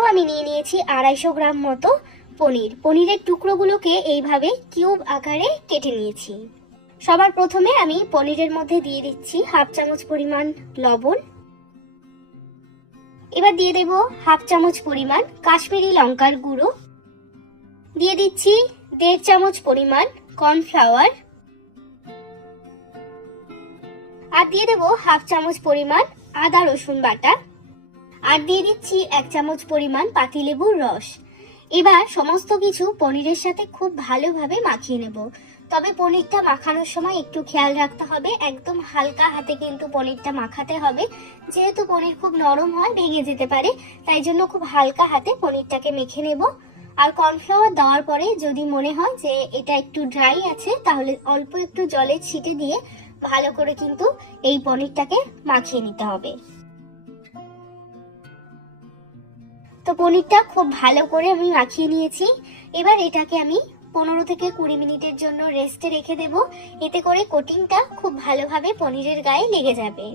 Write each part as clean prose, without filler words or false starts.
দেখো আমি নিয়ে নিয়েছি 250 গ্রাম মতো পনির। পনিরের টুকরোগুলোকে এইভাবে কিউব আকারে কেটে নিয়েছি। সবার প্রথমে আমি পনিরের মধ্যে দিয়ে দিচ্ছি 1/2 চামচ পরিমাণ লবণ। এবার দিয়ে দেব 1/2 চামচ পরিমাণ কাশ্মীরি লঙ্কার গুঁড়ো। দিয়ে দিচ্ছি 1.5 চামচ পরিমাণ কর্নফ্লাওয়ার। আর দিয়ে দেব 1/2 চামচ পরিমাণ আদা রসুন বাটা। আর দিয়ে দিচ্ছি 1 চামচ পরিমাণ পাতিলেবুর রস। এবার সমস্ত কিছু পনিরের সাথে খুব ভালোভাবে মাখিয়ে নেব। তবে পনিরটা মাখানোর সময় একটু খেয়াল রাখতে হবে, একদম হালকা হাতে কিন্তু পনিরটা মাখাতে হবে। যেহেতু পনির খুব নরম হয়, ভেঙে যেতে পারে, তাই জন্য খুব হালকা হাতে পনিরটাকে মেখে নেব। আর কর্নফ্লাওয়ার দেওয়ার পরে যদি মনে হয় যে এটা একটু ড্রাই আছে, তাহলে অল্প একটু জলের ছিটে দিয়ে ভালো করে কিন্তু এই পনিরটাকে মাখিয়ে নিতে হবে। তো পনিরটা খুব ভালো করে আমি মাখিয়ে নিয়েছি। এবার এটাকে আমি 15 থেকে 20 মিনিটের জন্য রেস্টে রেখে দেব। এতে করে কোটিংটা খুব ভালোভাবে পনিরের গায়ে লেগে যাবে।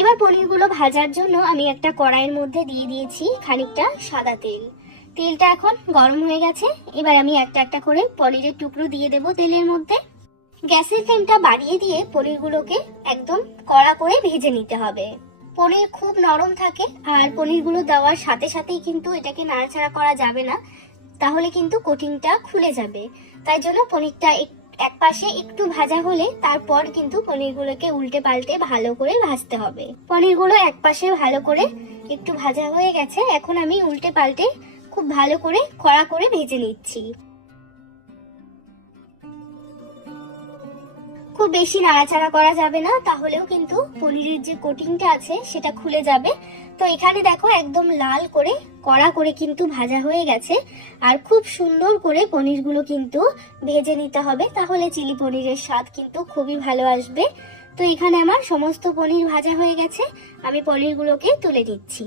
এবার পনিরগুলো ভাজার জন্য আমি একটা কড়াইয়ের মধ্যে দিয়ে দিয়েছি খানিকটা সাদা তেল। তেলটা এখন গরম হয়ে গেছে। এবার আমি একটা একটা করে পনিরের টুকরো দিয়ে দেব তেলের মধ্যে। গ্যাসের ফ্লেমটা বাড়িয়ে দিয়ে পনিরগুলোকে একদম কড়া করে ভেজে নিতে হবে। পনির খুব নরম থাকে, আর পনিরগুলো দেওয়ার সাথে সাথেই কিন্তু এটাকে নাড়াচাড়া করা যাবে না, তাহলে কিন্তু কোটিংটা খুলে যাবে। তাই জন্য পনিরটা এক পাশে একটু ভাজা হলে তারপর কিন্তু পনিরগুলোকে উল্টে পাল্টে ভালো করে ভাজতে হবে। পনিরগুলো এক পাশে ভালো করে একটু ভাজা হয়ে গেছে। এখন আমি উল্টে পাল্টে খুব ভালো করে কড়া করে ভেজে নিচ্ছি। খুব বেশি নাড়াচাড়া করা যাবে না, তাহলেও কিন্তু পনিরের যে কোটিংটা আছে সেটা খুলে যাবে। তো এখানে দেখো একদম লাল করে কড়া করে কিন্তু ভাজা হয়ে গেছে। আর খুব সুন্দর করে পনিরগুলো কিন্তু ভেজে নিতে হবে, তাহলে চিলি পনিরের স্বাদ কিন্তু খুবই ভালো আসবে। তো এখানে আমার সমস্ত পনির ভাজা হয়ে গেছে, আমি পনিরগুলোকে তুলে নিচ্ছি।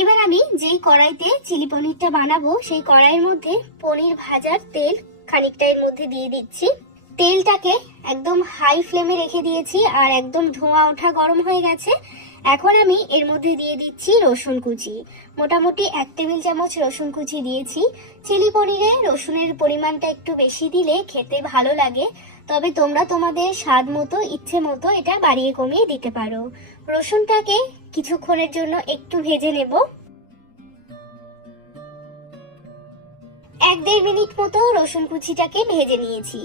এবার আমি যেই কড়াইতে চিলি পনিরটা বানাবো সেই কড়াইয়ের মধ্যে পনির ভাজার তেল খানিকটা এর মধ্যে দিয়ে দিচ্ছি। তেলটাকে একদম হাই ফ্লেমে রেখে দিয়েছি, আর একদম ধোঁয়া ওঠা গরম হয়ে গেছে। এখন আমি এর মধ্যে দিয়ে দিচ্ছি রসুন কুচি। মোটামুটি 1 টেবিল চামচ রসুন কুচি দিয়েছি। চিলি পনিরে রসুনের পরিমাণটা একটু বেশি দিলে খেতে ভালো লাগে, তবে তোমরা তোমাদের স্বাদ মতো ইচ্ছে মতো এটা বাড়িয়ে কমিয়ে দিতে পারো। রসুনটাকে কিছুক্ষণের জন্য একটু ভেজে নেব। 1-1.5 মিনিট মতো রসুন কুচিটাকে ভেজে নিয়েছি।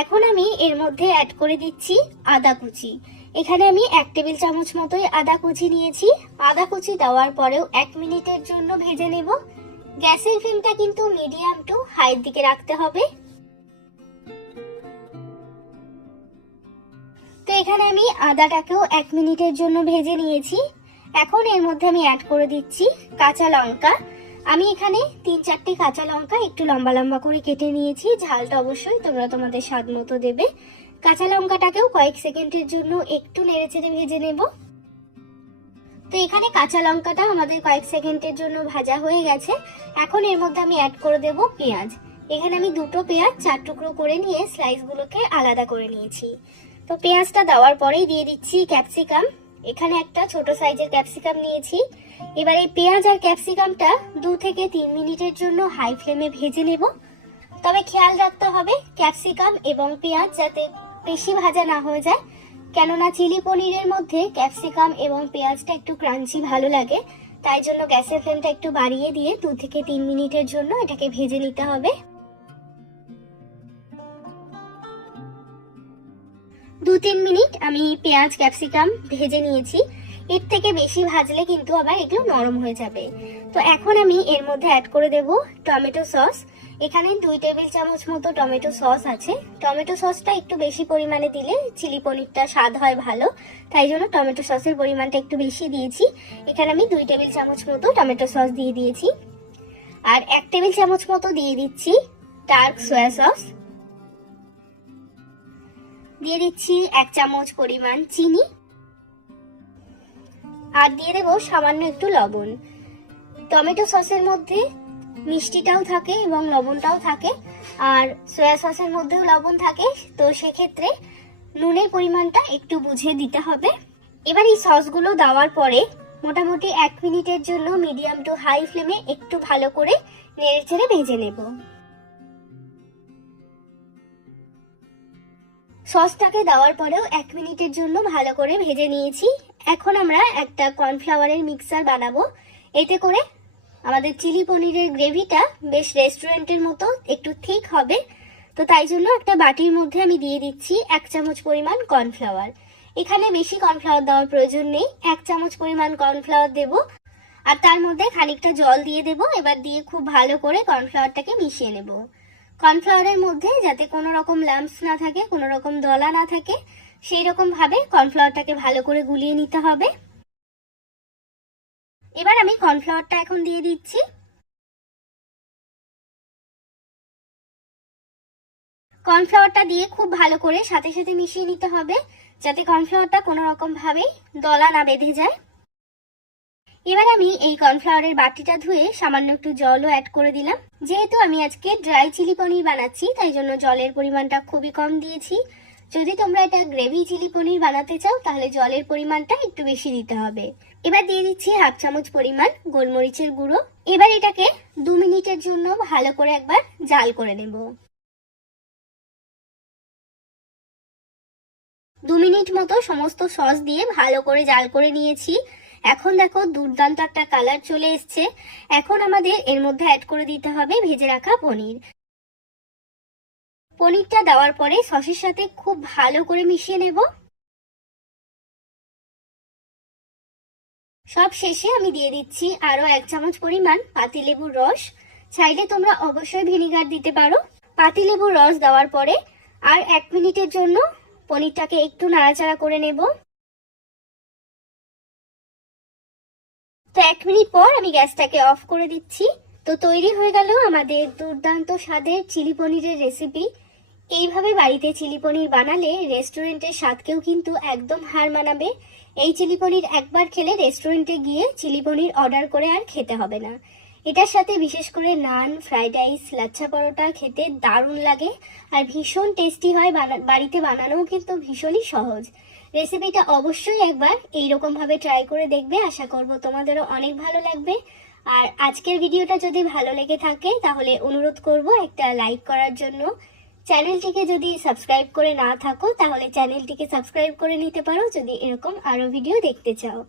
এখন আমি এর মধ্যে অ্যাড করে দিচ্ছি আদা কুচি। এখানে আমি 1 টেবিল চামচ মতোই আদা কুচি নিয়েছি। আদা কুচি দেওয়ার পরেও 1 মিনিটের জন্য ভেজে নেব। গ্যাসের ফ্লেমটা কিন্তু মিডিয়াম টু হাইয়ের দিকে রাখতে হবে। তো এখানে আমি আদাটাকেও 1 মিনিটের জন্য ভেজে নিয়েছি। এখন এর মধ্যে আমি অ্যাড করে দিচ্ছি কাঁচা লঙ্কা। আমি এখানে 3-4টে কাঁচা লঙ্কা একটু লম্বা লম্বা করে কেটে নিয়েছি। ঝালটা অবশ্যই তোমরা তোমাদের স্বাদ মতো দেবে। কাঁচা লঙ্কাটাকেও কয়েক সেকেন্ডের জন্য একটু নেড়েচেড়ে ভেজে নেব। তো এখানে কাঁচা লঙ্কাটা আমাদের কয়েক সেকেন্ডের জন্য ভাজা হয়ে গেছে। এখন এর মধ্যে আমি অ্যাড করে দেব পেঁয়াজ। এখানে আমি 2টো পেঁয়াজ 4 টুকরো করে নিয়ে স্লাইসগুলোকে আলাদা করে নিয়েছি। তো পেঁয়াজটা দেওয়ার পরেই দিয়ে দিচ্ছি ক্যাপসিকাম। এখানে একটা ছোট সাইজের ক্যাপসিকাম নিয়েছি। এবার এই পেঁয়াজ আর ক্যাপসিকামটা 2 থেকে 3 মিনিটের জন্য হাই ফ্লেমে ভেজে নেব। তবে খেয়াল রাখতে হবে ক্যাপসিকাম এবং পেঁয়াজ যাতে বেশি ভাজা না হয়ে যায়, কেননা চিলি পনিরের মধ্যে ক্যাপসিকাম এবং পেঁয়াজটা একটু ক্রাঞ্চি ভালো লাগে। তাই জন্য গ্যাসের ফ্লেমটা একটু বাড়িয়ে দিয়ে 2 থেকে 3 মিনিটের জন্য এটাকে ভেজে নিতে হবে। 2-3 মিনিট আমি পেঁয়াজ ক্যাপসিকাম ভেজে নিয়েছি। এর থেকে বেশি ভাজলে কিন্তু আবার এগুলো নরম হয়ে যাবে। তো এখন আমি এর মধ্যে অ্যাড করে দেব টমেটো সস। এখানে 2 টেবিল চামচ মতো টমেটো সস আছে। টমেটো সসটা একটু বেশি পরিমাণে দিলে চিলি পনিরটা স্বাদ হয় ভালো, তাই জন্য টমেটো সসের পরিমাণটা একটু বেশি দিয়েছি। এখানে আমি 2 টেবিল চামচ মতো টমেটো সস দিয়ে দিয়েছি। আর 1 টেবিল চামচ মতো দিয়ে দিচ্ছি ডার্ক সয়া সস। দিয়ে দিচ্ছি 1 চামচ পরিমাণ চিনি। আর দিয়ে দেবো সামান্য একটু লবণ। টমেটো সসের মধ্যে মিষ্টিটাও থাকে এবং লবণটাও থাকে, আর সয়া সসের মধ্যেও লবণ থাকে। তো সেক্ষেত্রে নুনের পরিমাণটা একটু বুঝে দিতে হবে। এবার এই সসগুলো দেওয়ার পরে মোটামুটি 1 মিনিটের জন্য মিডিয়াম টু হাই ফ্লেমে একটু ভালো করে নেড়েচেড়ে ভেজে নেব। সসটাকে দেওয়ার পরেও 1 মিনিটের জন্য ভালো করে ভেজে নিয়েছি। এখন আমরা একটা কর্নফ্লাওয়ারের মিক্সচার বানাবো। এতে করে আমাদের চিলি পনিরের গ্রেভিটা বেশ রেস্টুরেন্টের মতো একটু ঠিক হবে। তো তাই জন্য একটা বাটির মধ্যে আমি দিয়ে দিচ্ছি 1 চামচ পরিমাণ কর্নফ্লাওয়ার। এখানে বেশি কর্নফ্লাওয়ার দেওয়ার প্রয়োজন নেই, 1 চামচ পরিমাণ কর্নফ্লাওয়ার দেব আর তার মধ্যে খানিকটা জল দিয়ে দেব। এবার দিয়ে খুব ভালো করে কর্নফ্লাওয়ারটাকে মিশিয়ে নেব। কর্নফ্লাওয়ারের মধ্যে যাতে কোনো রকম লাম্পস না থাকে, কোনো রকম দলা না থাকে, সেই রকম ভাবে কর্নফ্লাওয়ারটাকে ভালো করে গুলিয়ে নিতে হবে। এবার আমি কর্নফ্লাওয়ারটা এখন দিয়ে দিচ্ছি। কর্নফ্লাওয়ারটা দিয়ে খুব ভালো করে সাথে সাথে মিশিয়ে নিতে হবে, যাতে কর্নফ্লাওয়ারটা কোনো রকম ভাবে দলা না বেঁধে যায়। এবার আমি এই কর্নফ্লাওয়ারের বাটিটা ধুয়ে সামান্য একটু জলও অ্যাড করে দিলাম। যেহেতু আমি আজকে ড্রাই চিলি পনির বানাচ্ছি, তাই জন্য জলের পরিমাণটা খুবই কম দিয়েছি। যদি তোমরা এটা গ্রেভি চিলি পনির বানাতে চাও তাহলে জলের পরিমাণটা একটু বেশি দিতে হবে। এবার দিয়ে দিচ্ছি 1/2 চামচ পরিমাণ গোলমরিচের গুঁড়ো। এবার এটাকে 2 মিনিটের জন্য ভালো করে একবার জাল করে নেব। 2 মিনিট মতো সমস্ত সস দিয়ে ভালো করে জাল করে নিয়েছি। এখন দেখো দুর্দান্ত একটা কালার চলে এসছে। এখন আমাদের এর মধ্যে অ্যাড করে দিতে হবে ভেজে রাখা পনির। পনিরটা দেওয়ার পরে সসের সাথে খুব ভালো করে মিশিয়ে নেব। সব শেষে আমি দিয়ে দিচ্ছি আরো 1 চামচ পরিমাণ পাতিলেবুর রস। চাইলে তোমরা অবশ্যই ভিনিগার দিতে পারো। পাতিলেবুর রস দেওয়ার পরে আর 1 মিনিটের জন্য পনিরটাকে একটু নাড়াচাড়া করে নেব। তো 1 মিনিট পর আমি গ্যাসটাকে অফ করে দিচ্ছি। তো তৈরি হয়ে গেল আমাদের দুর্দান্ত স্বাদের চিলি পনিরের রেসিপি। এইভাবে বাড়িতে চিলি পনির বানালে রেস্টুরেন্টের স্বাদকেও কিন্তু একদম হার মানাবে। এই চিলি পনির একবার খেলে রেস্টুরেন্টে গিয়ে চিলি পনির অর্ডার করে আর খেতে হবে না। এটার সাথে বিশেষ করে নান, ফ্রাইড রাইস, লাচ্ছা পরোটা খেতে দারুণ লাগে আর ভীষণ টেস্টি হয়। বাড়িতে বানানোও কিন্তু ভীষণই সহজ। রেসিপিটা অবশ্যই একবার এইরকম ভাবে ট্রাই করে দেখবে। আশা করব তোমাদেরও অনেক ভালো লাগবে। আর আজকের ভিডিওটা যদি ভালো লেগে থাকে তাহলে অনুরোধ করব একটা লাইক করার জন্য। চ্যানেলটিকে যদি সাবস্ক্রাইব করে না থাকো তাহলে চ্যানেলটিকে সাবস্ক্রাইব করে নিতে পারো যদি এরকম আরো ভিডিও দেখতে চাও।